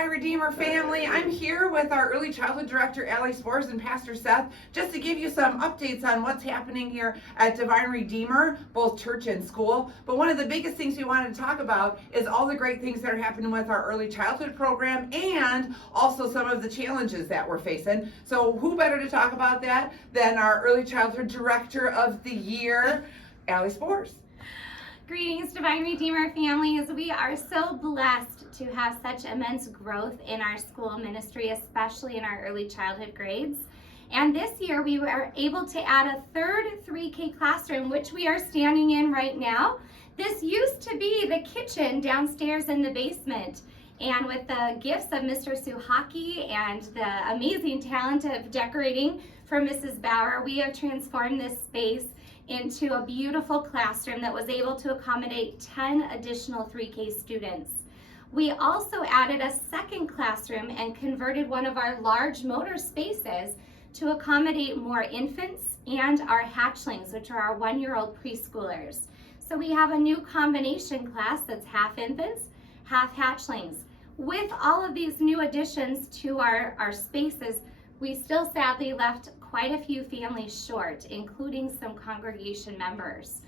Divine Redeemer family. I'm here with our early childhood director, Allie Spores, and Pastor Seth, just to give you some updates on what's happening here at Divine Redeemer, both church and school. But one of the biggest things we wanted to talk about is all the great things that are happening with our early childhood program and also some of the challenges that we're facing. So who better to talk about that than our early childhood director of the year, Allie Spores. Greetings, Divine Redeemer families. We are so blessed to have such immense growth in our school ministry, especially in our early childhood grades. And this year we were able to add a third 3K classroom, which we are standing in right now. This used to be the kitchen downstairs in the basement. And with the gifts of Mr. Suhaki and the amazing talent of decorating from Mrs. Bauer, we have transformed this space into a beautiful classroom that was able to accommodate 10 additional 3K students. We also added a second classroom and converted one of our large motor spaces to accommodate more infants and our hatchlings, which are our 1-year-old preschoolers. So we have a new combination class that's half infants, half hatchlings. With all of these new additions to our spaces, we still sadly left quite a few families short, including some congregation members.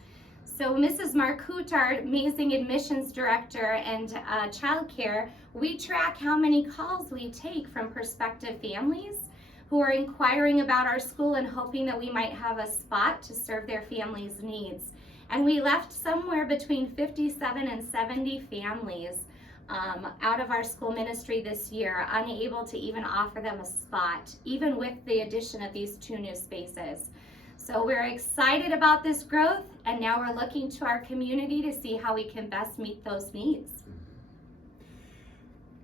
So Mrs. Marcoute, our amazing admissions director and childcare, we track how many calls we take from prospective families who are inquiring about our school and hoping that we might have a spot to serve their families' needs. And we left somewhere between 57 and 70 families out of our school ministry this year, unable to even offer them a spot, even with the addition of these 2 new spaces. So we're excited about this growth, and now we're looking to our community to see how we can best meet those needs.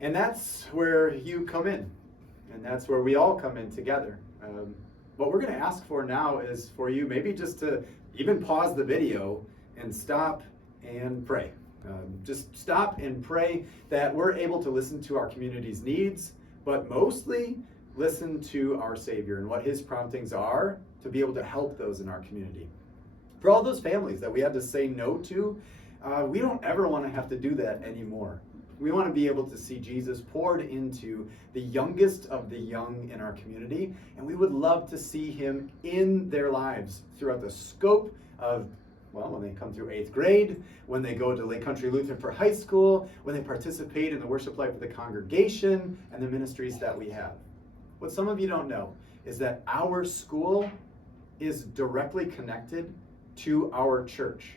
And that's where you come in, and that's where we all come in together. What we're going to ask for now is for you maybe just to even pause the video and stop and pray. Just stop and pray that we're able to listen to our community's needs, but mostly listen to our Savior and what His promptings are to be able to help those in our community. For all those families that we had to say no to, we don't ever want to have to do that anymore. We want to be able to see Jesus poured into the youngest of the young in our community, and we would love to see Him in their lives throughout the scope of when they come through 8th grade, when they go to Lake Country Lutheran for high school, when they participate in the worship life of the congregation and the ministries that we have. What some of you don't know is that our school is directly connected to our church.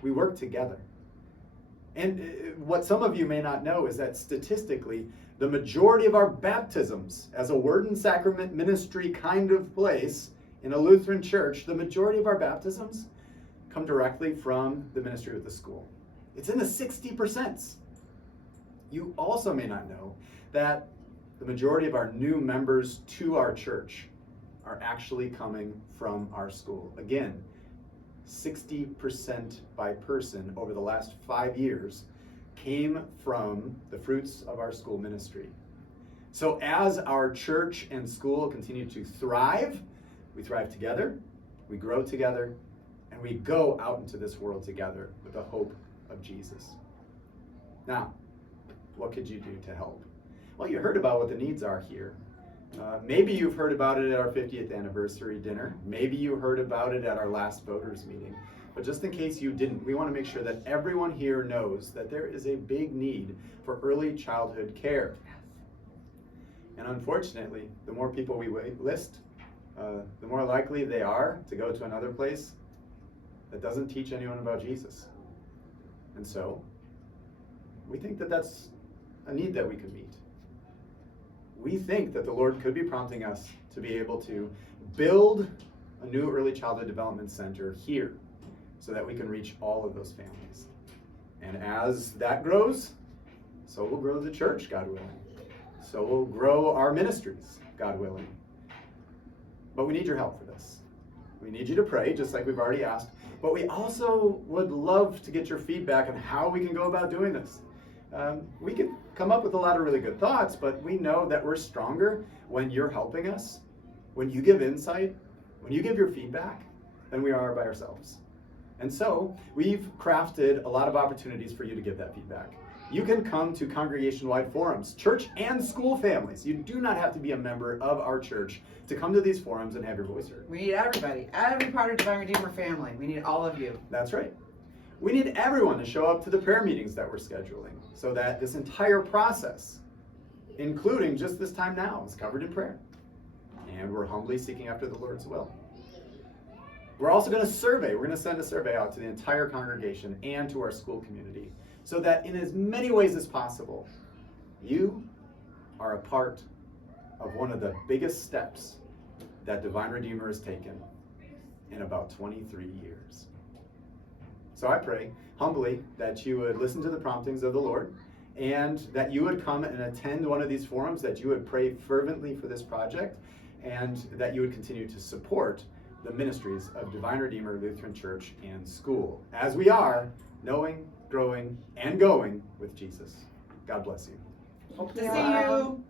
We work together. And what some of you may not know is that statistically, the majority of our baptisms as a word and sacrament ministry kind of place in a Lutheran church, the majority of our baptisms come directly from the ministry of the school. It's in the 60%. You also may not know that the majority of our new members to our church are actually coming from our school. Again, 60% by person over the last 5 years came from the fruits of our school ministry. So as our church and school continue to thrive, we thrive together, we grow together, and we go out into this world together with the hope of Jesus. Now, what could you do to help? Well, you heard about what the needs are here. Maybe you've heard about it at our 50th anniversary dinner. Maybe you heard about it at our last voters meeting. But just in case you didn't, we want to make sure that everyone here knows that there is a big need for early childhood care. And unfortunately, the more people we list, the more likely they are to go to another place that doesn't teach anyone about Jesus. And so, we think that that's a need that we could meet. We think that the Lord could be prompting us to be able to build a new early childhood development center here so that we can reach all of those families. And as that grows, so will grow the church, God willing. So will grow our ministries, God willing. But we need your help for this. We need you to pray, just like we've already asked. But we also would love to get your feedback on how we can go about doing this. We could come up with a lot of really good thoughts, but we know that we're stronger when you're helping us, when you give insight, when you give your feedback, than we are by ourselves. And so we've crafted a lot of opportunities for you to give that feedback. You can come to congregation-wide forums, church and school families. You do not have to be a member of our church to come to these forums and have your voice heard. We need everybody, every part of Divine Redeemer family. We need all of you. That's right. We need everyone to show up to the prayer meetings that we're scheduling so that this entire process, including just this time now, is covered in prayer. And we're humbly seeking after the Lord's will. We're also going to survey. We're going to send a survey out to the entire congregation and to our school community so that in as many ways as possible, you are a part of one of the biggest steps that Divine Redeemer has taken in about 23 years. So I pray humbly that you would listen to the promptings of the Lord and that you would come and attend one of these forums, that you would pray fervently for this project, and that you would continue to support the ministries of Divine Redeemer Lutheran Church and School as we are knowing, growing, and going with Jesus. God bless you. Hope to see you.